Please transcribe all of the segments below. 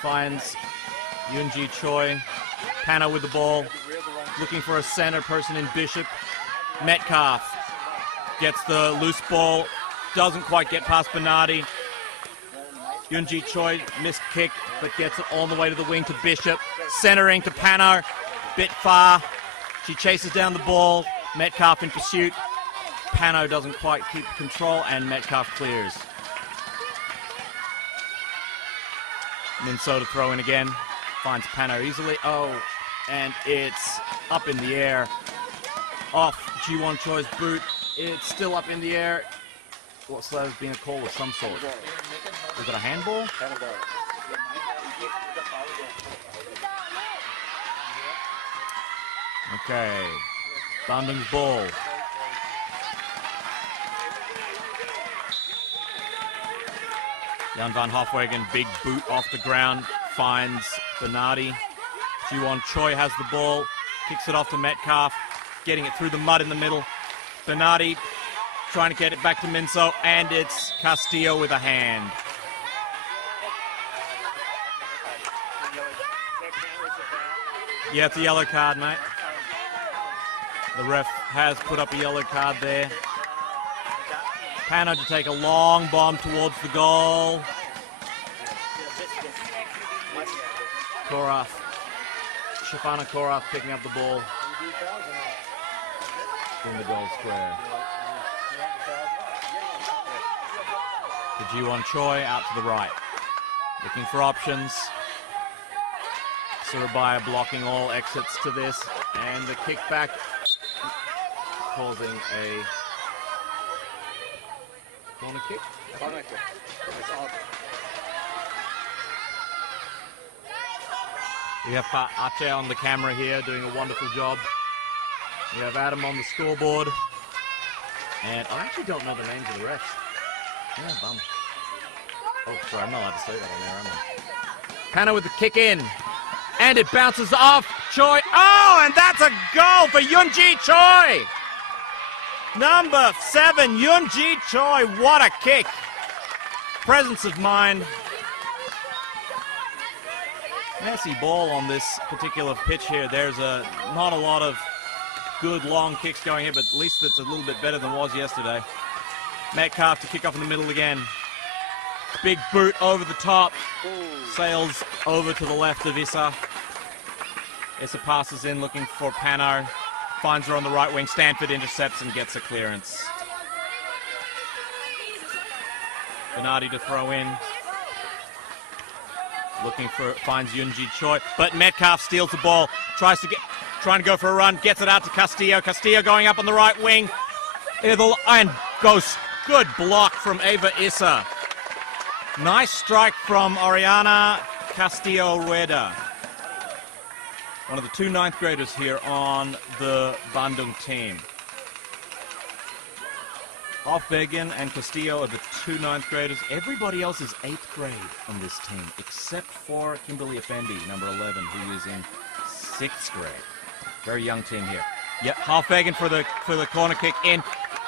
finds Yoonji Choi. Pano with the ball, looking for a center person in Bishop. Metcalf gets the loose ball, doesn't quite get past Bernardi. Yoonji Choi, missed kick, but gets it all the way to the wing to Bishop. Centering to Pano, bit far. She chases down the ball, Metcalf in pursuit. Pano doesn't quite keep control, and Metcalf clears. Minso to throw in again, finds Pano easily. Oh, and it's up in the air. Off Jiwon Choi's boot. It's still up in the air. What's that being a call of some sort? Is it a handball? Okay. Bandung's ball. Jan van Hofwegen, big boot off the ground, finds Bernardi. Jiwon Choi has the ball, kicks it off to Metcalf, getting it through the mud in the middle. Bernardi trying to get it back to Minso, and it's Castillo with a hand. Yeah, it's a yellow card, mate. The ref has put up a yellow card there. Pano to take a long bomb towards the goal. Koraf. Shafana Koraf picking up the ball in the goal square. To Jiwon Choi out to the right. Looking for options. Surabaya blocking all exits to this. And the kickback causing a corner kick. Corner kick. It's out. We have Ache on the camera here doing a wonderful job. We have Adam on the scoreboard. And I actually don't know the names of the refs. Yeah, bum. Oh, sorry, I'm not allowed to say that on there, am I? Pano with the kick in. And it bounces off Choi. Oh, and that's a goal for Yoonji Choi. Number 7, Yoonji Choi. What a kick. Presence of mind. Messy ball on this particular pitch here. There's not a lot of good long kicks going here, but at least it's a little bit better than it was yesterday. Metcalf to kick off in the middle again. Big boot over the top. Sails over to the left of Issa. Issa passes in looking for Pano. Finds her on the right wing. Stanford intercepts and gets a clearance. Bernardi to throw in. Finds Yoonji Choi, but Metcalf steals the ball, trying to go for a run, gets it out to Castillo. Castillo going up on the right wing, and goes, good block from Ava Issa. Nice strike from Oriana Castillo-Rueda. One of the 2 9th graders here on the Bandung team. Hofwegen and Castillo are the 2 9th graders. Everybody else is 8th grade on this team, except for Kimberly Effendi, number 11, who is in 6th grade. Very young team here. Yeah, Hofwegen for the corner kick in.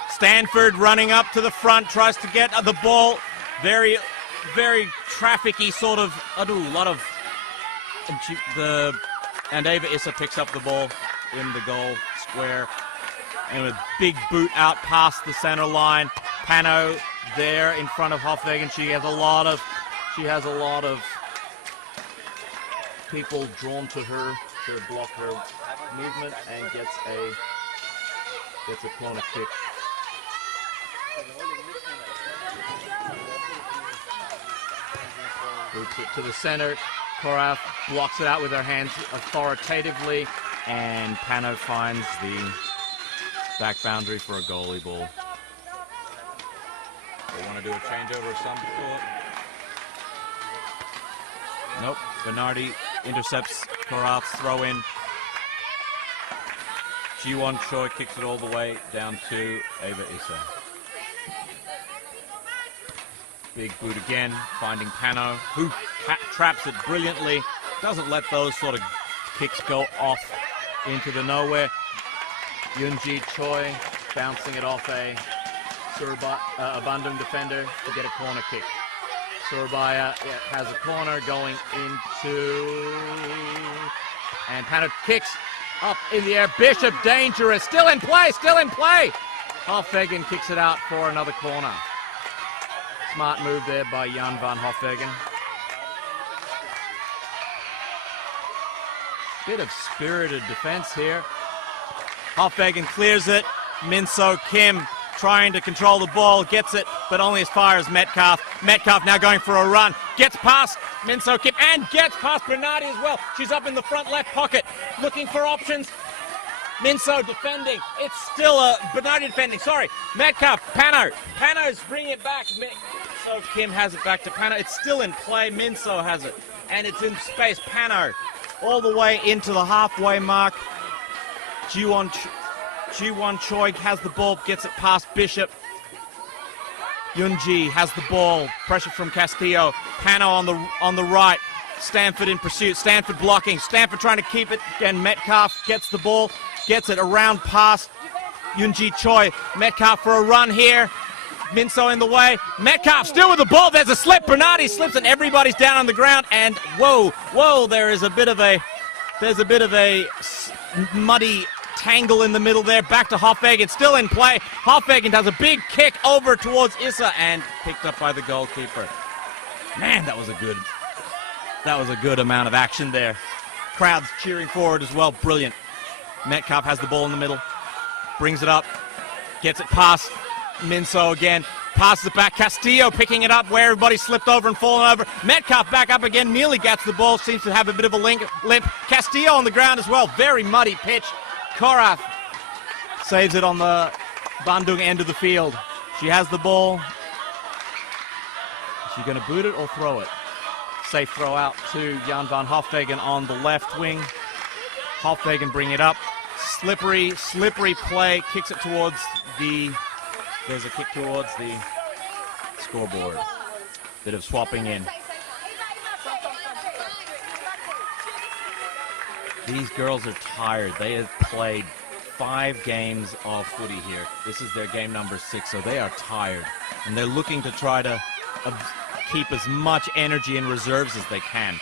Stanford running up to the front, tries to get the ball. Very, very trafficky sort of. A lot of. And Ava Issa picks up the ball in the goal square. And a big boot out past the center line. Pano there in front of Hofwegen. She has a lot of people drawn to her to block her movement, and gets a corner kick. Boots it to the center. Koraf blocks it out with her hands authoritatively, and Pano finds the back boundary for a goalie ball. They want to do a changeover of some sort. Nope. Bernardi intercepts Koraf's throw in. Jiwon Choi kicks it all the way down to Ava Issa. Big boot again, finding Pano, who traps it brilliantly. Doesn't let those sort of kicks go off into the nowhere. Yoonji Choi bouncing it off a Bandung defender to get a corner kick. Surabaya has a corner going into, and Pano kicks up in the air. Bishop dangerous, still in play. Hofvegen kicks it out for another corner. Smart move there by Jan van Hofvegen. Bit of spirited defense here. Hofvegen clears it. Min-So Kim trying to control the ball, gets it, but only as far as Metcalf. Metcalf now going for a run, gets past Min-So Kim and gets past Bernardi as well. She's up in the front left pocket, looking for options. Min-So defending. It's still Bernardi defending. Sorry, Metcalf, Pano's bringing it back. So Kim has it back to Pano. It's still in play. Min-So has it, and it's in space. Pano all the way into the halfway mark. Ji-won Choi has the ball, gets it past Bishop. Yunji has the ball, pressure from Castillo. Pano on the right. Stanford in pursuit. Stanford blocking. Stanford trying to keep it. Again, Metcalf gets the ball, gets it around past Yunji Choi. Metcalf for a run here. Min-So in the way. Metcalf still with the ball. There's a slip. Bernardi slips and everybody's down on the ground. And whoa! There's a bit of a muddy tangle in the middle there. Back to Hofvegen, still in play. Hofvegen does a big kick over towards Iissac and picked up by the goalkeeper. Man, that was a good amount of action there. Crowds cheering forward as well. Brilliant. Metcalf has the ball in the middle, brings it up, gets it past Min-So again, passes it back. Castillo picking it up where everybody slipped over and fallen over. Metcalf back up again. Nearly gets the ball, seems to have a bit of a limp. Castillo on the ground as well. Very muddy pitch. Korath saves it on the Bandung end of the field. She has the ball. Is she going to boot it or throw it? Safe throw out to Jan van Hofvegen on the left wing. Hofvegen bring it up. Slippery play. Kicks it towards the... There's a kick towards the scoreboard. Bit of swapping in. These girls are tired. They have played 5 games of footy here. This is their game number 6, so they are tired. And they're looking to try to keep as much energy in reserves as they can.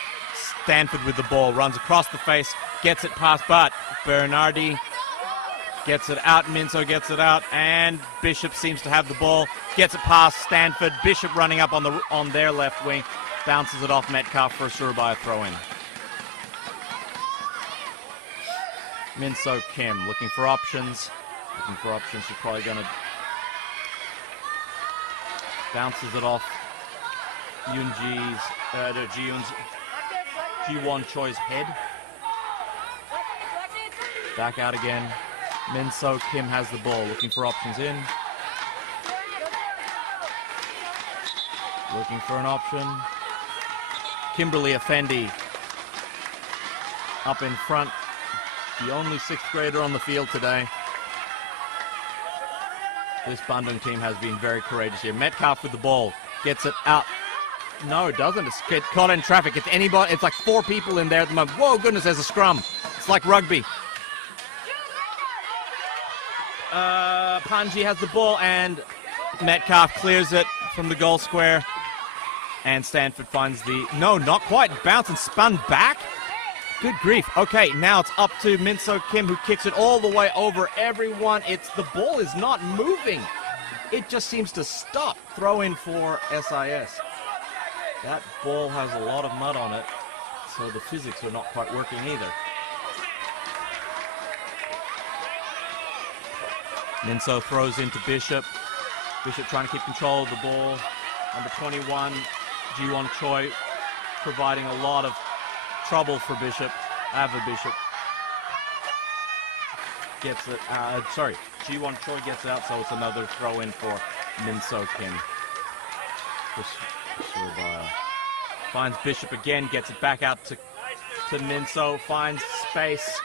Stanford with the ball, runs across the face, gets it past, but Bernardi gets it out. Min-So gets it out, and Bishop seems to have the ball, gets it past Stanford. Bishop running up on their left wing, bounces it off Metcalf for a Surabaya throw-in. Min-So Kim looking for options. She's probably going to bounces it off Ji-won Choi's head. Back out again. Min-So Kim has the ball, looking for options in. Looking for an option. Kimberly Effendi up in front. The only 6th grader on the field today. This Bandung team has been very courageous here. Metcalf with the ball, gets it out. No, it doesn't. It's get caught in traffic. It's anybody. It's like 4 people in there at the moment. Whoa, goodness, there's a scrum. It's like rugby. Panji has the ball, and Metcalf clears it from the goal square. And Stanford finds the... No, not quite. Bounce and spun back. Good grief. Okay, now it's up to Min-So Kim, who kicks it all the way over everyone. The ball is not moving. It just seems to stop. Throw in for SIS. That ball has a lot of mud on it, so the physics are not quite working either. Min-So throws into Bishop. Bishop trying to keep control of the ball. Number 21, Ji-won Choi, providing a lot of trouble for Bishop. Ava Bishop gets it. Ji-won Choi gets out, so it's another throw in for Min-So Kim. Finds Bishop again, gets it back out to Min-So, finds space,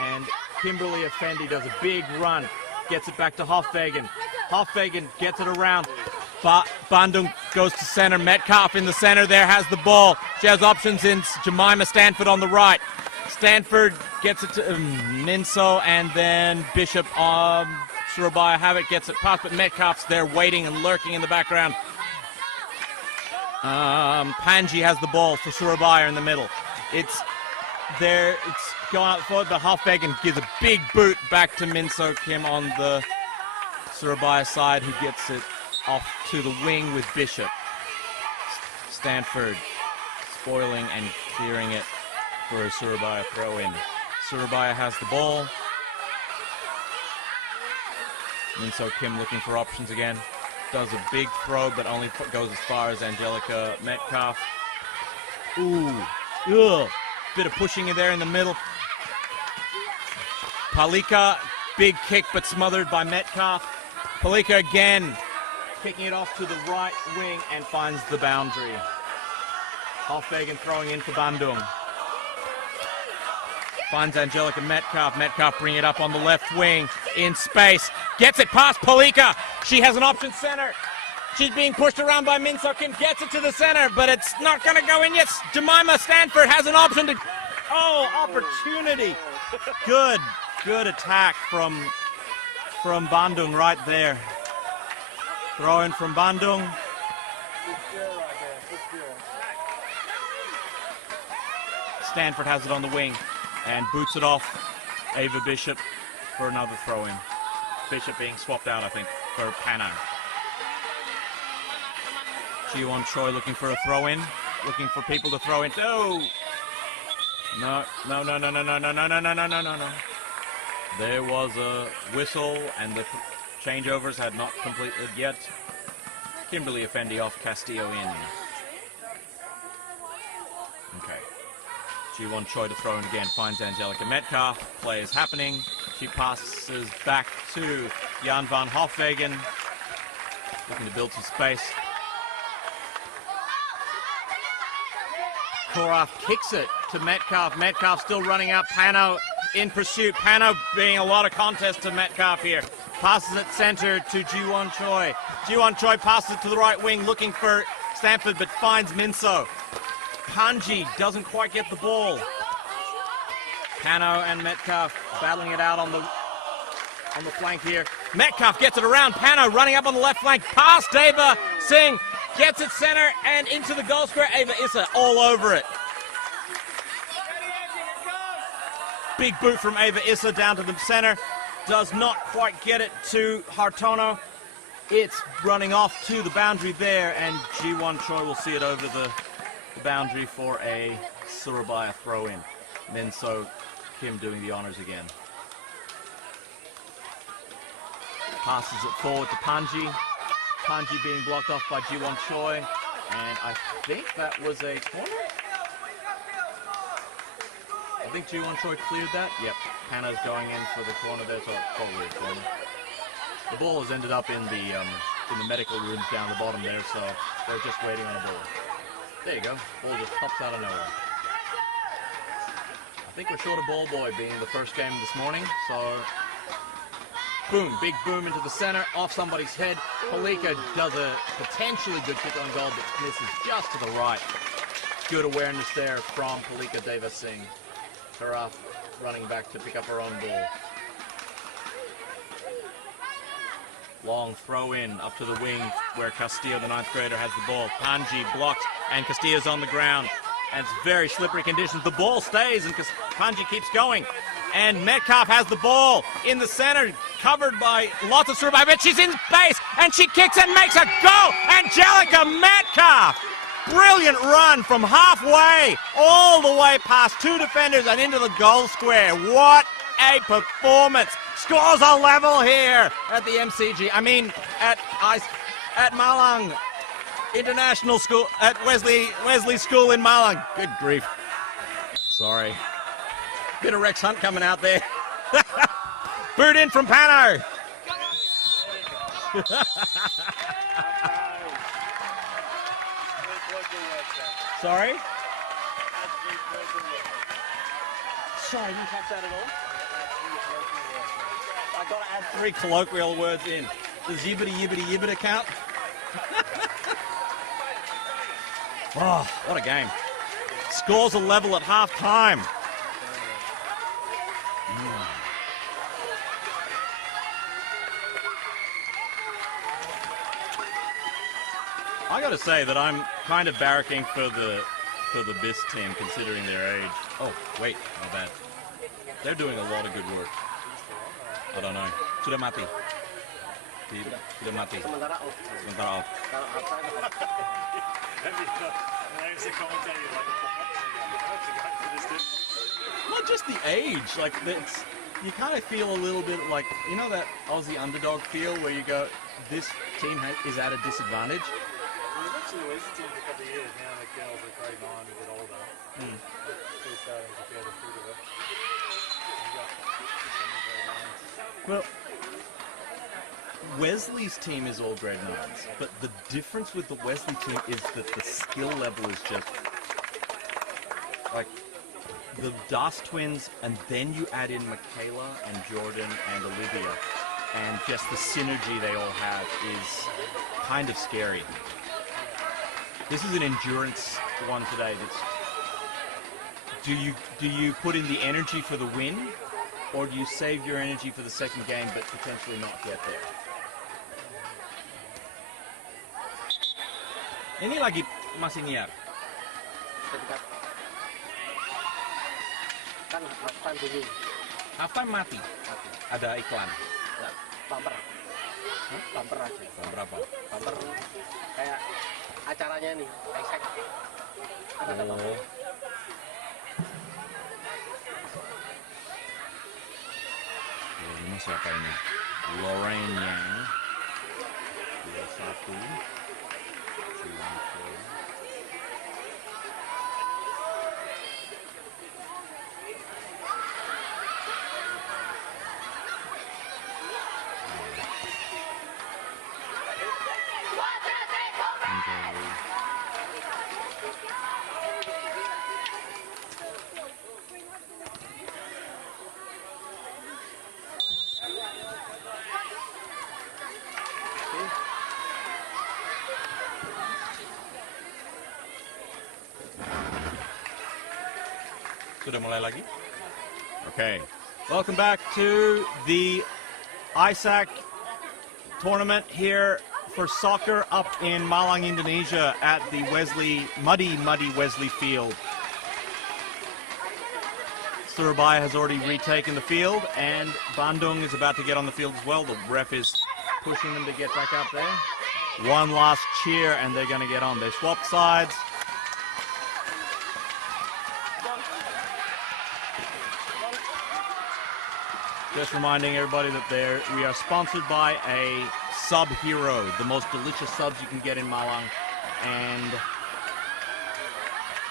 and Kimberly Effendi does a big run, gets it back to Hofvegen. Hofvegen gets it around. Bandung goes to center. Metcalf in the center there has the ball. She has options in Jemima Stanford on the right. Stanford gets it to Min-So, and then Bishop Surabaya Havoc gets it past, but Metcalf's there waiting and lurking in the background. Panji has the ball for Surabaya in the middle. It's there. It's gone out forward, but Hofwegen gives a big boot back to Min So Kim on the Surabaya side, who gets it off to the wing with Bishop. Stanford spoiling and clearing it for a Surabaya throw-in. Surabaya has the ball. Min So Kim looking for options again. Does a big throw, but only goes as far as Angelica Metcalf. Ooh, ugh. Bit of pushing in there in the middle. Palika, big kick, but smothered by Metcalf. Palika again, kicking it off to the right wing and finds the boundary. Hofwegen throwing in for Bandung. Finds Angelica Metcalf. Metcalf bringing it up on the left wing in space. Gets it past Palika. She has an option center. She's being pushed around by Min So Kim. Gets it to the center, but it's not going to go in yet. Jemima Stanford has an option to... Oh, opportunity. Good attack from Bandung right there. Throw in from Bandung. Stanford has it on the wing and boots it off Ava Bishop for another throw-in. Bishop being swapped out, I think, for Pano. Jiwon Choi looking for a throw-in, looking for people to throw in. Oh! No. There was a whistle and the changeovers had not completed yet. Kimberly Effendi off, Castillo in. Okay. Jiwon Choi to throw in again, finds Angelica Metcalf. Play is happening. She passes back to Jan van Hofwegen. Looking to build some space. Koraf kicks it to Metcalf. Metcalf still running out. Pano in pursuit. Pano being a lot of contest to Metcalf here. Passes it center to Jiwon Choi. Jiwon Choi passes it to the right wing looking for Stanford but finds Minso. Panji doesn't quite get the ball. Pano and Metcalf battling it out on the flank here. Metcalf gets it around. Pano running up on the left flank. Past Ava Singh. Gets it center and into the goal square. Ava Issa all over it. Big boot from Ava Issa down to the center. Does not quite get it to Hartono. It's running off to the boundary there, and Jiwon Choi will see it over the boundary for a Surabaya throw-in. Min So Kim doing the honors again. Passes it forward to Panji. Panji being blocked off by Jiwon Choi, and I think that was a corner? I think Jiwon Choi cleared that. Yep, Pano's going in for the corner there, so it's probably a corner. The ball has ended up in the medical rooms down the bottom there, so they're just waiting on a ball. There you go, ball just pops out of nowhere. I think we're short of ball boy being the first game this morning, so boom, big boom into the center, off somebody's head. Palika does a potentially good kick on goal, but misses just to the right. Good awareness there from Palika Deva Singh. Taraf running back to pick up her own ball. Long throw in up to the wing where Castillo, the 9th grader, has the ball. Panji blocks and Castillo's on the ground. And it's very slippery conditions. The ball stays and Panji keeps going. And Metcalf has the ball in the center, covered by lots of Surabaya, but she's in space, and she kicks and makes a goal! Angelica Metcalf! Brilliant run from halfway, all the way past 2 defenders and into the goal square. What a performance! Scores are level here at the MCG. I mean, at Malang International School, at Wesley School in Malang. Good grief. Sorry. Bit of Rex Hunt coming out there. Boot in from Pano. Sorry? Sorry, I didn't catch that at all. I gotta add 3 colloquial words in. The zibbity yibbity yibbit count. Oh, what a game. Scores are level at half time. I got to say that I'm kind of barracking for the BIS team, considering their age. Oh, wait, my bad. They're doing a lot of good work. I don't know. Sudah mati. Sudah mati. Sementara off. Sementara off. Kalau outside Not just the age, like it's, you kind of feel a little bit like, you know, that Aussie underdog feel where you go, this team is at a disadvantage. We've actually wasted teams a couple of years now. The girls are going on a bit older. They're starting to feel the fruit of it. Well, Wesley's team is all grade 9s, but the difference with the Wesley team is that the skill level is just like the Das twins, and then you add in Michaela and Jordan and Olivia, and just the synergy they all have is kind of scary. This is an endurance one today. Do you put in the energy for the win, or do you save your energy for the second game but potentially not get there? Ini lagi masih nyiar. ketika kan halftime dulu. Halftime mati. Ada iklan. Ya, bumper. Bumper aja. Bumper apa? Bumper kayak acaranya nih, Iissac. Ada bumper. Ini siapa ini? Lorraine Yang. 21. Sudah mulai lagi? Okay. Welcome back to the Iissac tournament here for soccer up in Malang, Indonesia at the muddy Wesley field. Surabaya has already retaken the field, and Bandung is about to get on the field as well. The ref is pushing them to get back up there. One last cheer and they're going to get on. They swap sides. Just reminding everybody that we are sponsored by a sub hero, the most delicious subs you can get in Malang, and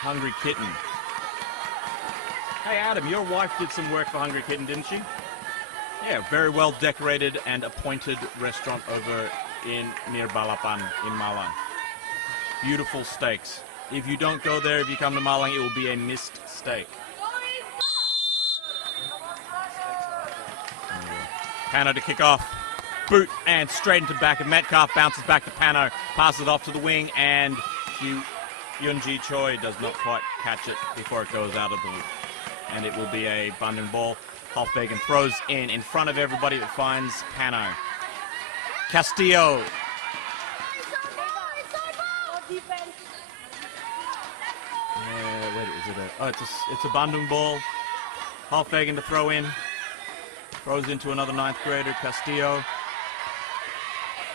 Hungry Kitten. Hey Adam, your wife did some work for Hungry Kitten, didn't she? Yeah, very well decorated and appointed restaurant over near Balapan in Malang. Beautiful steaks. If you don't go there, if you come to Malang, it will be a missed steak. Pano to kick off. Boot and straight into the back of Metcalf. Bounces back to Pano. Passes it off to the wing, and Yunji Choi does not quite catch it before it goes out of the loop. And it will be a Bandung ball. Hofwegen throws in front of everybody. It finds Pano. Castillo. It's a Bandung ball. Hofwegen to throw in. Throws into another 9th grader, Castillo.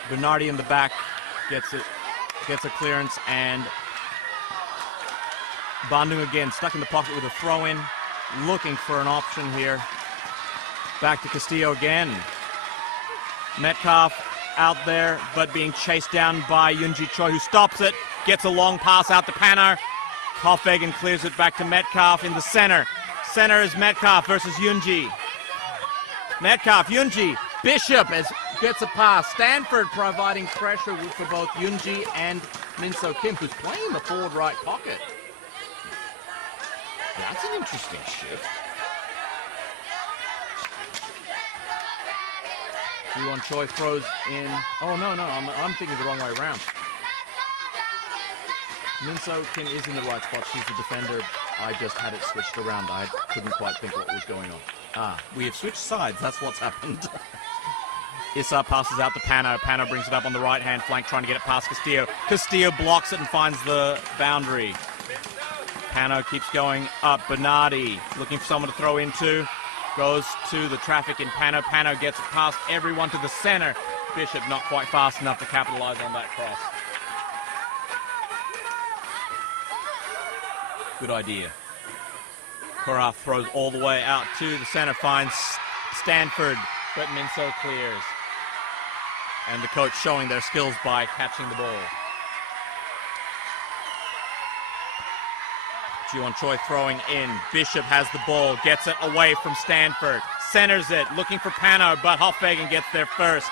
Bernardi in the back gets a clearance, and Bandung again stuck in the pocket with a throw-in, looking for an option here. Back to Castillo again. Metcalf out there, but being chased down by Yunji Choi, who stops it, gets a long pass out to Pano. Hofwegen clears it back to Metcalf in the center. Center is Metcalf versus Yunji. Metcalf, Yunji, Bishop gets a pass. Stanford providing pressure for both Yunji and Min-So Kim, who's playing the forward right pocket. That's an interesting shift. Yuan Choi throws in. Oh, no, I'm thinking the wrong way around. Min-So Kim is in the right spot. She's the defender. I just had it switched around. I couldn't quite think what was going on. We have switched sides. That's what's happened. Iissac passes out to Pano. Pano brings it up on the right-hand flank, trying to get it past Castillo. Castillo blocks it and finds the boundary. Pano keeps going up. Bernardi looking for someone to throw into. Goes to the traffic in Pano. Pano gets it past everyone to the center. Bishop not quite fast enough to capitalize on that cross. Good idea. Korath throws all the way out to the center, finds Stanford, but Minso clears. And the coach showing their skills by catching the ball. Jiwon Choi throwing in. Bishop has the ball, gets it away from Stanford. Centers it, looking for Pano, but Hoffagen gets there first.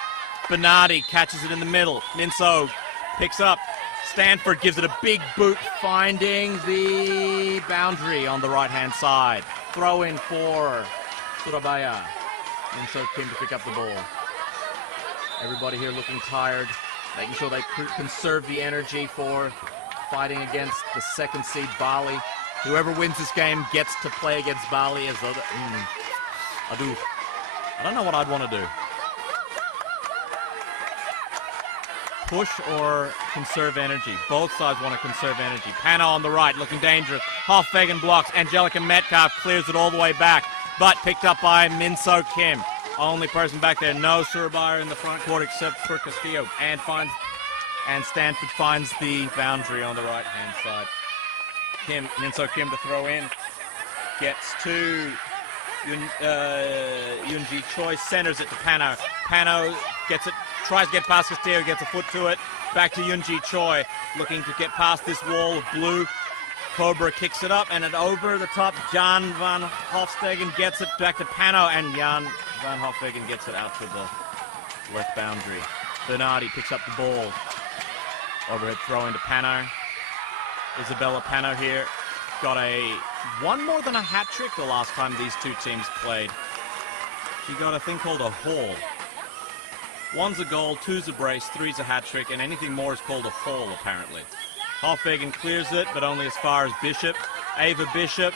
Bernardi catches it in the middle. Minso picks up. Stanford gives it a big boot, finding the boundary on the right-hand side. Throw in for Surabaya. Minso Kim to pick up the ball. Everybody here looking tired, making sure they conserve the energy for fighting against the second seed Bali. Whoever wins this game gets to play against Bali as other. I don't know what I'd want to do. Push or conserve energy. Both sides want to conserve energy. Pano on the right, looking dangerous. Hoffagen blocks. Angelica Metcalf clears it all the way back, but picked up by Minso Kim. Only person back there. No Surabaya in the front court except for Castillo. And Stanford finds the boundary on the right-hand side. Minso Kim to throw in. Gets to Yoonji Choi. Centers it to Pano. Pano gets it. Tries to get past Castillo, gets a foot to it. Back to Yoonji Choi, looking to get past this wall of blue. Cobra kicks it up, and it over the top. Jan van Hofstegen gets it back to Pano, and Jan van Hofstegen gets it out to the left boundary. Bernardi picks up the ball. Overhead throw into Pano. Isabella Pano here got one more than a hat trick the last time these two teams played. She got a thing called a haul. One's a goal, two's a brace, three's a hat trick, and anything more is called a haul, apparently. Hoffagen clears it, but only as far as Bishop. Ava Bishop,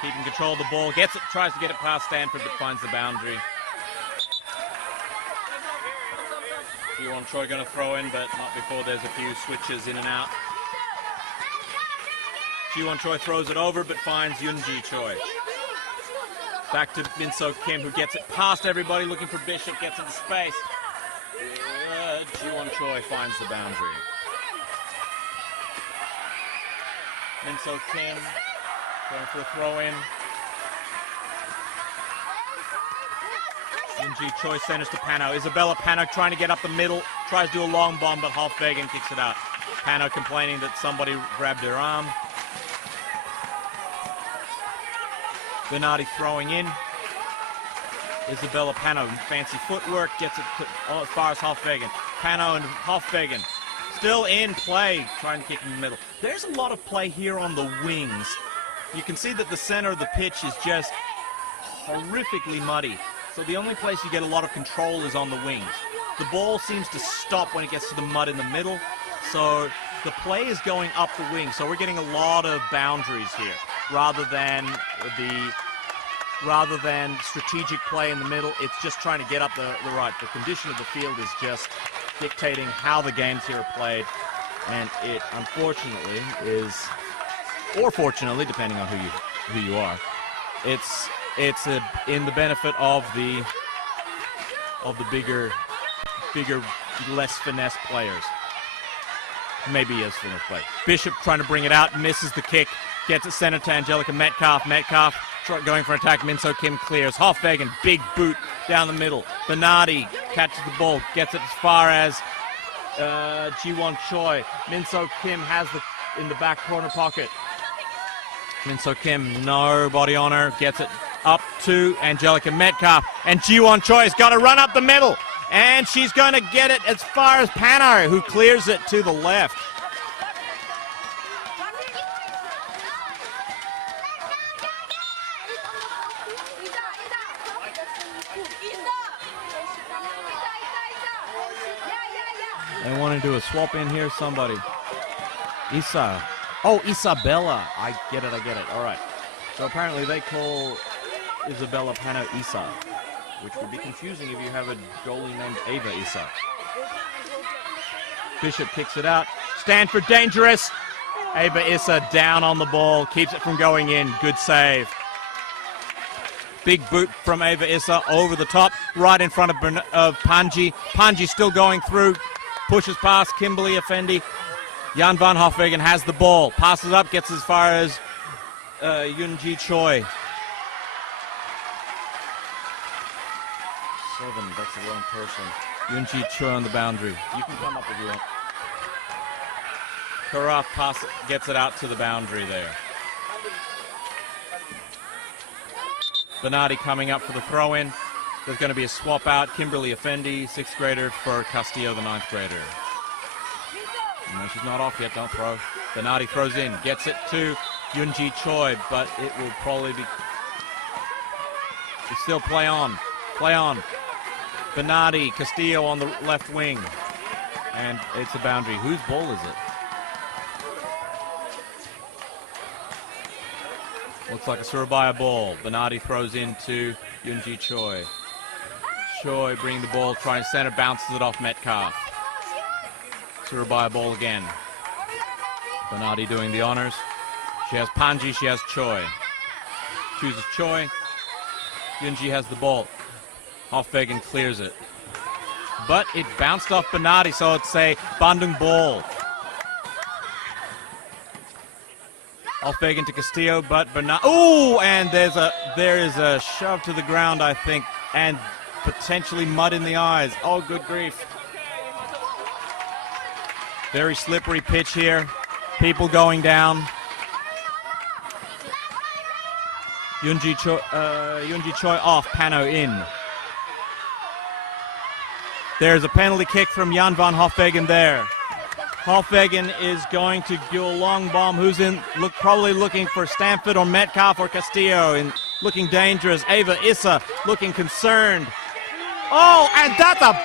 keeping control of the ball, gets it, tries to get it past Stanford, but finds the boundary. Jiwon Choi going to throw in, but not before there's a few switches in and out. Jiwon Choi throws it over, but finds Yoonji Choi. Back to Minso Kim, who gets it past everybody, looking for Bishop, gets into space. Jiwon Choi finds the boundary. Minso Kim going for a throw-in. Yoonji Choi centers to Pano. Isabella Pano trying to get up the middle, tries to do a long bomb, but Hoffagen kicks it out. Pano complaining that somebody grabbed her arm. Bernardi throwing in. Isabella Pano, fancy footwork, gets it as far as Hoffagen. Pano and Hoffagen still in play, trying to kick in the middle. There's a lot of play here on the wings. You can see that the center of the pitch is just horrifically muddy. So the only place you get a lot of control is on the wings. The ball seems to stop when it gets to the mud in the middle. So the play is going up the wing. So we're getting a lot of boundaries here rather than strategic play in the middle. It's just trying to get up the right. The condition of the field is just dictating how the games here are played, and it unfortunately is, or fortunately, depending on who you are, it's in the benefit of the bigger, less finesse players. Maybe as finesse players. Bishop trying to bring it out, misses the kick, gets it centered to Angelica Metcalf. Metcalf going for an attack. Minso Kim clears. Hoffagen, big boot down the middle. Bernardi catches the ball, gets it as far as Jiwon Choi. Minso Kim has in the back corner pocket. Minso Kim, nobody on her, gets it up to Angelica Metcalf. And Jiwon Choi's got to run up the middle. And she's going to get it as far as Pano, who clears it to the left. They want to do a swap in here, somebody. Isabella. I get it. All right. So apparently they call Isabella Pano Iissac. which would be confusing if you have a goalie named Ava Iissac. Bishop kicks it out. Stanford dangerous. Ava Iissac down on the ball, keeps it from going in. Good save. Big boot from Ava Iissac over the top, right in front of Panji. Panji still going through, pushes past Kimberly Effendi. Jan van Hofwegen has the ball, passes up, gets as far as Yoonji Choi. 7, that's the wrong person. Yoonji Choi on the boundary. You can come up if you want. Karaf gets it out to the boundary there. Bernardi coming up for the throw-in. There's going to be a swap out. Kimberly Effendi, 6th grader, for Castillo, the 9th grader. No, she's not off yet, don't throw. Bernardi throws in, gets it to Yoonji Choi, but it will probably be... Still play on. Bernardi, Castillo on the left wing. And it's a boundary. Whose ball is it? Looks like a Surabaya ball. Bernardi throws into Yoonji Choi. Choi bringing the ball, trying to center, bounces it off Metcalf. Surabaya ball again. Bernardi doing the honors. She has Panji, she has Choi. Chooses Choi. Yoonji has the ball. Hofwegen clears it. But it bounced off Bernardi, so it's a Bandung ball. Hofwegen to Castillo, but Bernardi... Ooh, and there is a shove to the ground, I think, and potentially mud in the eyes. Oh, good grief. Very slippery pitch here. People going down. Yoonji Choi off, Pano in. There's a penalty kick from Jan van Hofwegen there. Hofwegen is going to do a long bomb. Who's in? Probably looking for Stanford or Metcalf or Castillo, and looking dangerous. Ava Iissac looking concerned. Oh, and that's a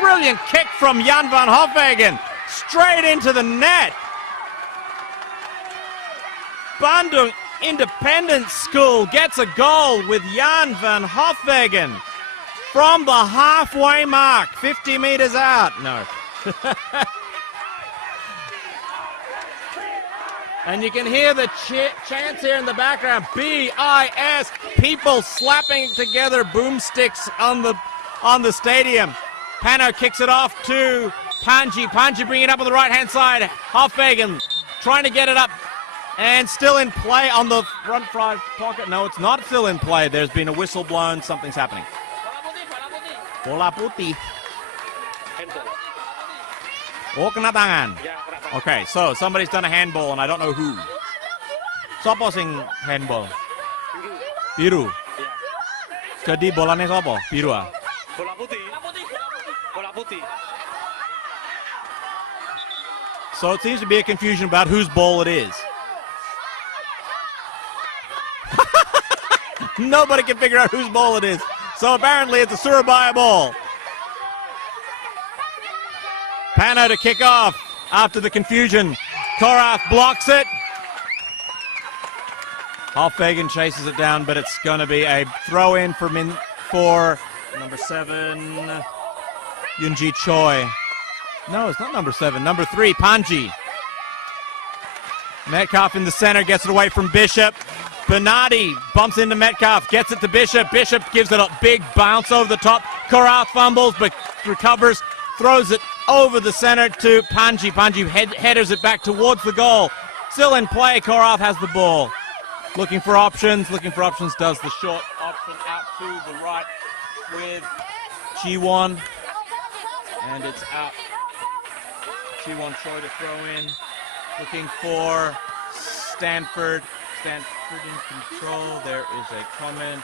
brilliant kick from Jan van Hofwegen. Straight into the net. Bandung Independent School gets a goal with Jan van Hofwegen from the halfway mark, 50 meters out. No. And you can hear the chants here in the background. B-I-S, people slapping together boomsticks on the stadium. Pano kicks it off to Panji. Panji bringing it up on the right-hand side. Hofwegen trying to get it up. And still in play on the front pocket. No, it's not still in play. There's been a whistle blown. Something's happening. Bola putih. Oh, kena tangan. Okay, so somebody's done a handball, and I don't know who. Sopo sing handball? Biru. Jadi bolanya sopo? Biru ah. Bola putih. Bola putih. So it seems to be a confusion about whose ball it is. Nobody can figure out whose ball it is. So apparently it's a Surabaya ball. Pano to kick off after the confusion. Korath blocks it. Hofwegen chases it down, but it's going to be a throw-in for number 7, Yoonji Choi. No, it's not number 7. Number 3, Panji. Metcalf in the center, gets it away from Bishop. Bernardi bumps into Metcalf, gets it to Bishop. Bishop gives it a big bounce over the top. Korath fumbles, but recovers, throws it over the center to Panji. Panji headers it back towards the goal. Still in play, Korath has the ball. Looking for options, does the short option out to the right with Jiwon. And it's out. Jiwon Choi to throw in. Looking for Stanford. Stanford in control. There is a comment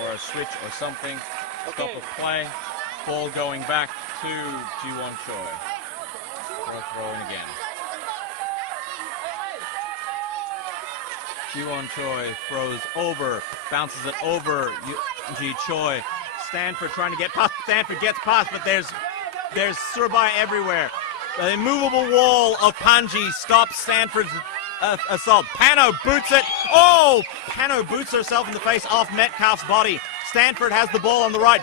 or a switch or something. Stop of play. Ball going back to Jiwon Choi. Throw in again. Jiwon Choi throws over, bounces it over Yoonji Choi. Stanford trying to get past. Stanford gets past, but there's Surabaya everywhere. The immovable wall of Panji stops Stanford's assault. Pano boots it. Oh! Pano boots herself in the face off Metcalf's body. Stanford has the ball on the right.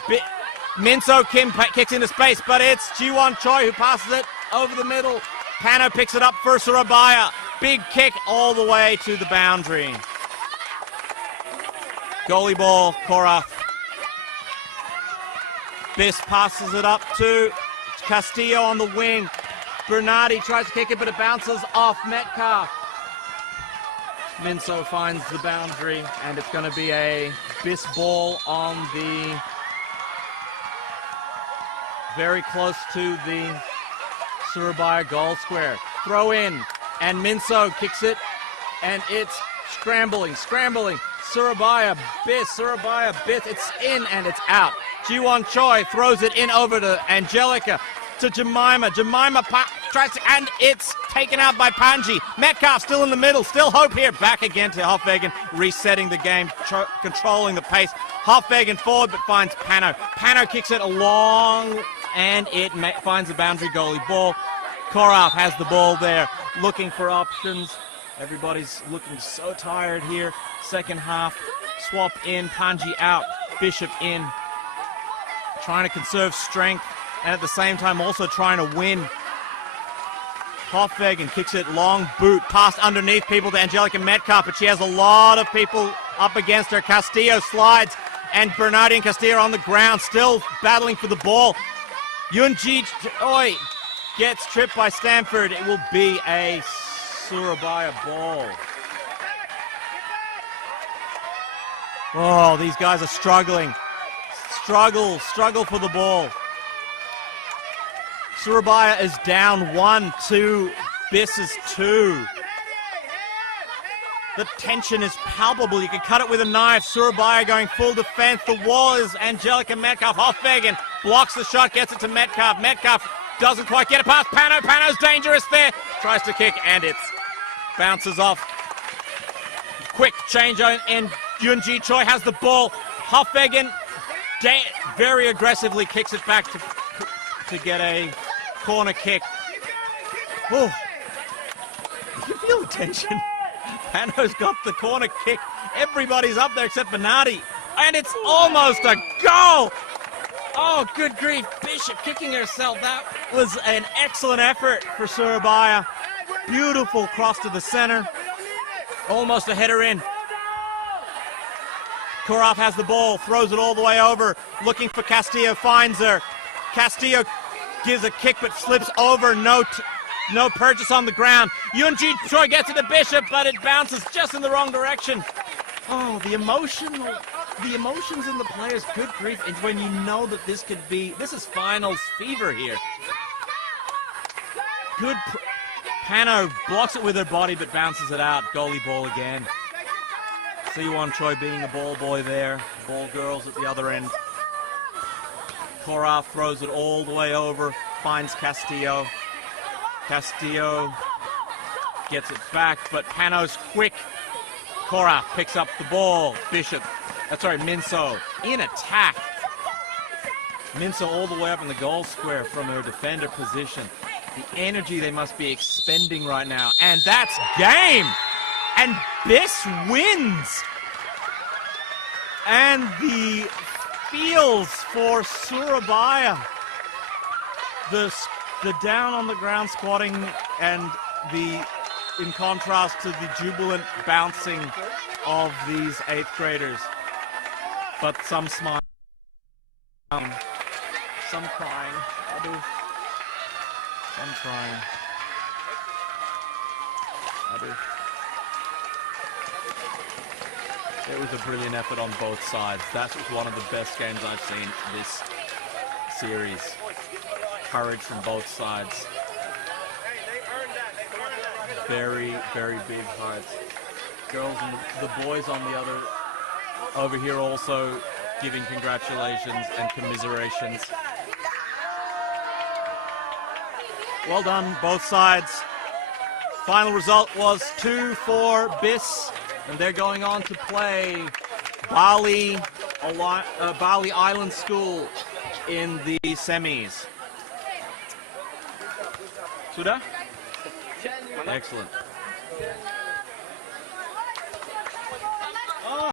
Minso Kim kicks into space, but it's Jiwon Choi who passes it over the middle. Pano picks it up for Surabaya. Big kick all the way to the boundary. Goalie ball, Koraf. Biss passes it up to Castillo on the wing. Bernardi tries to kick it, but it bounces off Metcalf. Minso finds the boundary, and it's going to be a Biss ball on the very close to the Surabaya goal square. Throw in, and Minso kicks it, and it's scrambling. Surabaya, Biss, it's in and it's out. Jiwon Choi throws it in over to Angelica, to Jemima. Jemima tries to, and it's taken out by Panji. Metcalf still in the middle, still hope here. Back again to Hofwegen, resetting the game, controlling the pace. Hofwegen forward, but finds Pano. Pano kicks it along, and it finds the boundary. Goalie ball. Koraf has the ball there, looking for options. Everybody's looking so tired here. Second half, swap in, Panji out, Bishop in. Trying to conserve strength, and at the same time also trying to win. Hofwegen kicks it long, boot, past underneath people to Angelica Metcalf, but she has a lot of people up against her. Castillo slides, and Bernardi and Castillo are on the ground, still battling for the ball. Yoonji Choi gets tripped by Stanford. It will be a Surabaya ball. Oh, these guys are struggling. Struggle for the ball. Surabaya is down 1-2. Biss is 2. The tension is palpable. You can cut it with a knife. Surabaya going full defense. The wall is Angelica Metcalf. Hofwegen blocks the shot, gets it to Metcalf. Metcalf doesn't quite get it past Pano. Pano's dangerous there. Tries to kick, and it bounces off. Quick change, and Yoonji Choi has the ball. Hofwegen very aggressively kicks it back to get a corner kick. Oh, you feel the tension. Pano's got the corner kick. Everybody's up there except Bernardi, and it's almost a goal. Oh, good grief. Bishop kicking herself. That was an excellent effort for Surabaya. Beautiful cross to the center. Almost a header in. Koraf has the ball, throws it all the way over, looking for Castillo, finds her. Castillo gives a kick but slips over, no purchase on the ground. Yoonji Choi gets it to Bishop, but it bounces just in the wrong direction. Oh, the emotions in the players, good grief, and when you know that this is finals fever here. Good, Pano blocks it with her body but bounces it out, goalie ball again. Jiwon Choi being a ball boy there. Ball girls at the other end. Koraf throws it all the way over. Finds Castillo. Castillo gets it back, but Pano's quick. Koraf picks up the ball. Minso in attack. Minso all the way up in the goal square from her defender position. The energy they must be expending right now. And that's game! And Biss wins. And the feels for Surabaya. The down on the ground squatting, and in contrast to the jubilant bouncing of these 8th graders. But some smile, some crying. Some crying. It was a brilliant effort on both sides. That was one of the best games I've seen this series. Courage from both sides. Very, very big hearts. Girls and the boys on the other, over here also giving congratulations and commiserations. Well done, both sides. Final result was 2-4 Biss, and they're going on to play Bali Island School in the semis. Sudah? Excellent.